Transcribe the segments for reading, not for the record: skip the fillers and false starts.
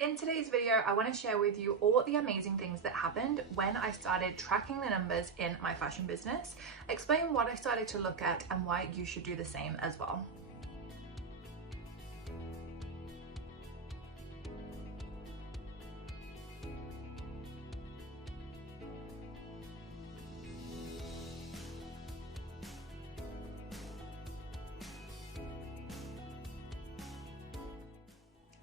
In today's video, I want to share with you all the amazing things that happened when I started tracking the numbers in my fashion business, explain what I started to look at and why you should do the same as well.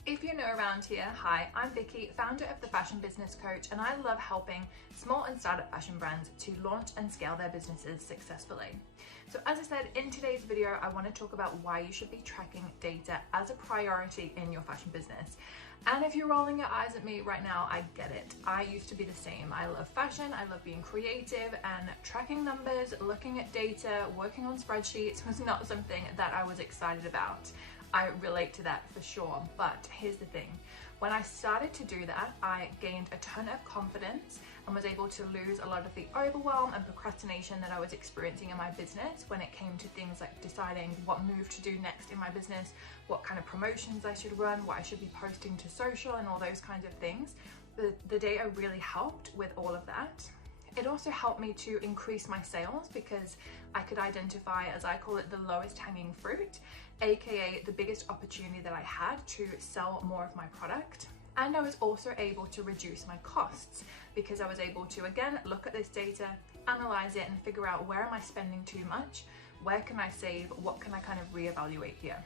If you're new around here, hi, I'm Vicky, founder of The Fashion Business Coach, and I love helping small and startup fashion brands to launch and scale their businesses successfully. So as I said, in today's video, I want to talk about why you should be tracking data as a priority in your fashion business. And if you're rolling your eyes at me right now, I get it. I used to be the same. I love fashion, I love being creative, and tracking numbers, looking at data, working on spreadsheets was not something that I was excited about. I relate to that for sure, but here's the thing. When I started to do that, I gained a ton of confidence and was able to lose a lot of the overwhelm and procrastination that I was experiencing in my business when it came to things like deciding what move to do next in my business, what kind of promotions I should run, what I should be posting to social and all those kinds of things. The data really helped with all of that. It also helped me to increase my sales because I could identify, as I call it, the lowest hanging fruit, aka the biggest opportunity that I had to sell more of my product. And I was also able to reduce my costs because I was able to, again, look at this data, analyze it and figure out where am I spending too much, where can I save, what can I kind of reevaluate here.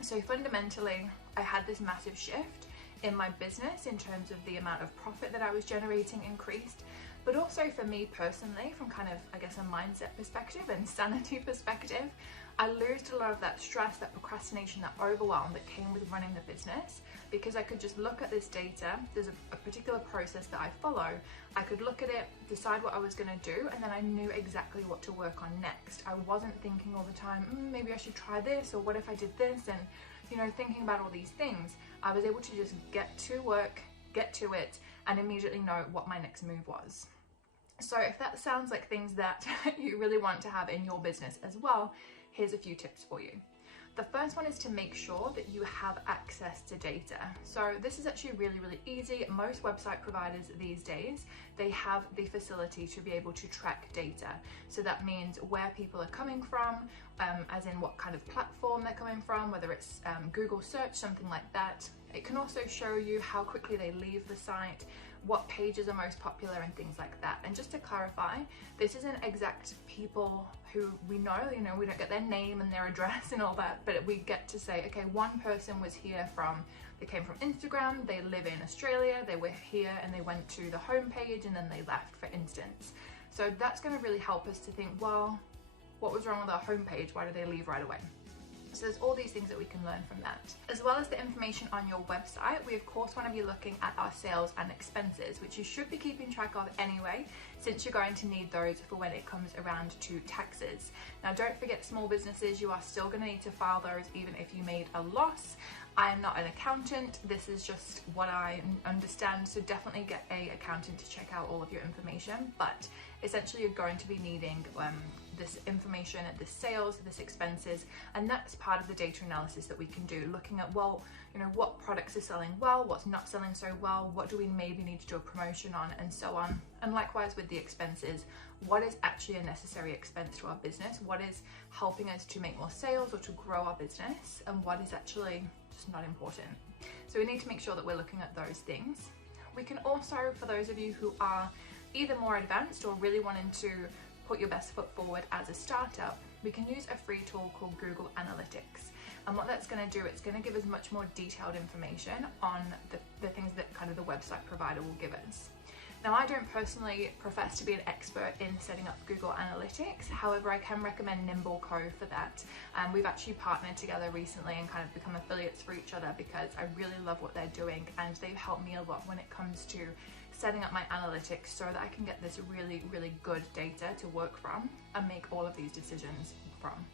So fundamentally, I had this massive shift in my business in terms of the amount of profit that I was generating increased, but also for me personally, from kind of, I guess, a mindset perspective and sanity perspective, I lost a lot of that stress, that procrastination, that overwhelm that came with running the business because I could just look at this data. There's a particular process that I follow. I could look at it, decide what I was going to do, and then I knew exactly what to work on next. I wasn't thinking all the time, maybe I should try this, or what if I did this, and thinking about all these things. I was able to just get to work, get to it, and immediately know what my next move was. So if that sounds like things that you really want to have in your business as well, here's a few tips for you. The first one is to make sure that you have access to data. So this is actually really, really easy. Most website providers these days, they have the facility to be able to track data. So that means where people are coming from, as in what kind of platform they're coming from, whether it's Google search, something like that. It can also show you how quickly they leave the site, what pages are most popular and things like that. And just to clarify, this isn't exact people who we know, we don't get their name and their address and all that, but we get to say, okay, one person was here they came from Instagram, they live in Australia, they were here and they went to the homepage and then they left, for instance. So that's going to really help us to think, well, what was wrong with our homepage? Why did they leave right away? So there's all these things that we can learn from that. As well as the information on your website, we of course want to be looking at our sales and expenses, which you should be keeping track of anyway, since you're going to need those for when it comes around to taxes. Now don't forget, small businesses, you are still going to need to file those even if you made a loss. I am not an accountant, this is just what I understand, so definitely get an accountant to check out all of your information, but essentially you're going to be needing this information, this sales, this expenses, and that's part of the data analysis that we can do, looking at, well, what products are selling well, what's not selling so well, what do we maybe need to do a promotion on, and so on. And likewise with the expenses, what is actually a necessary expense to our business, what is helping us to make more sales or to grow our business, and what is actually just not important. So we need to make sure that we're looking at those things. We can also, for those of you who are either more advanced or really wanting to put your best foot forward as a startup, we can use a free tool called Google Analytics. And what that's going to do, it's going to give us much more detailed information on the things that kind of the website provider will give us. Now, I don't personally profess to be an expert in setting up Google Analytics. However, I can recommend Nimble Co for that. We've actually partnered together recently and kind of become affiliates for each other because I really love what they're doing and they've helped me a lot when it comes to setting up my analytics so that I can get this really, really good data to work from and make all of these decisions from.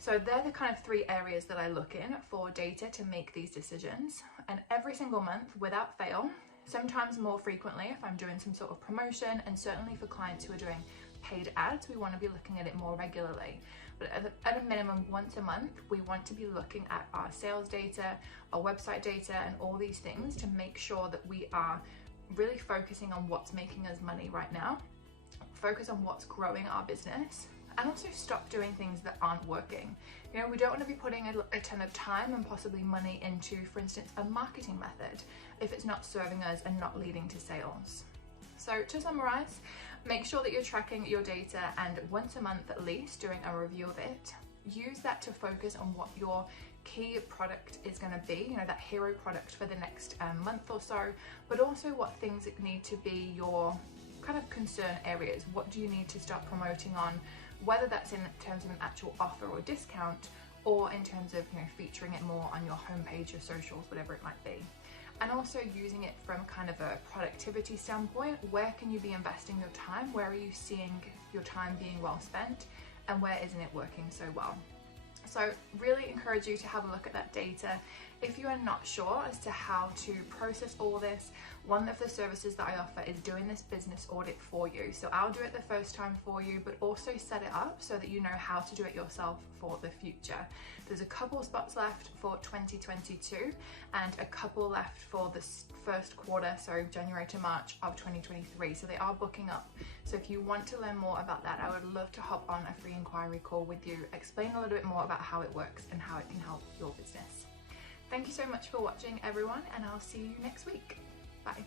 So they're the kind of three areas that I look in for data to make these decisions. And every single month, without fail, sometimes more frequently if I'm doing some sort of promotion, and certainly for clients who are doing paid ads, we want to be looking at it more regularly. But at a minimum, once a month, we want to be looking at our sales data, our website data, and all these things to make sure that we are really focusing on what's making us money right now, focus on what's growing our business, and also stop doing things that aren't working. You know, we don't want to be putting a ton of time and possibly money into, for instance, a marketing method if it's not serving us and not leading to sales. So to summarize, make sure that you're tracking your data, and once a month at least doing a review of it. Use that to focus on what your key product is going to be, you know, that hero product for the next month or so, but also what things need to be your kind of concern areas. What do you need to start promoting on, whether that's in terms of an actual offer or discount, or in terms of, you know, featuring it more on your homepage, your socials, whatever it might be. And also using it from kind of a productivity standpoint. Where can you be investing your time? Where are you seeing your time being well spent, and where isn't it working so well? So really encourage you to have a look at that data. If you are not sure as to how to process all this, one of the services that I offer is doing this business audit for you. So I'll do it the first time for you, but also set it up so that you know how to do it yourself for the future. There's a couple spots left for 2022 and a couple left for the first quarter, so January to March of 2023. So they are booking up. So if you want to learn more about that, I would love to hop on a free inquiry call with you, explain a little bit more about how it works and how it can help your business. Thank you so much for watching, everyone, and I'll see you next week. Bye.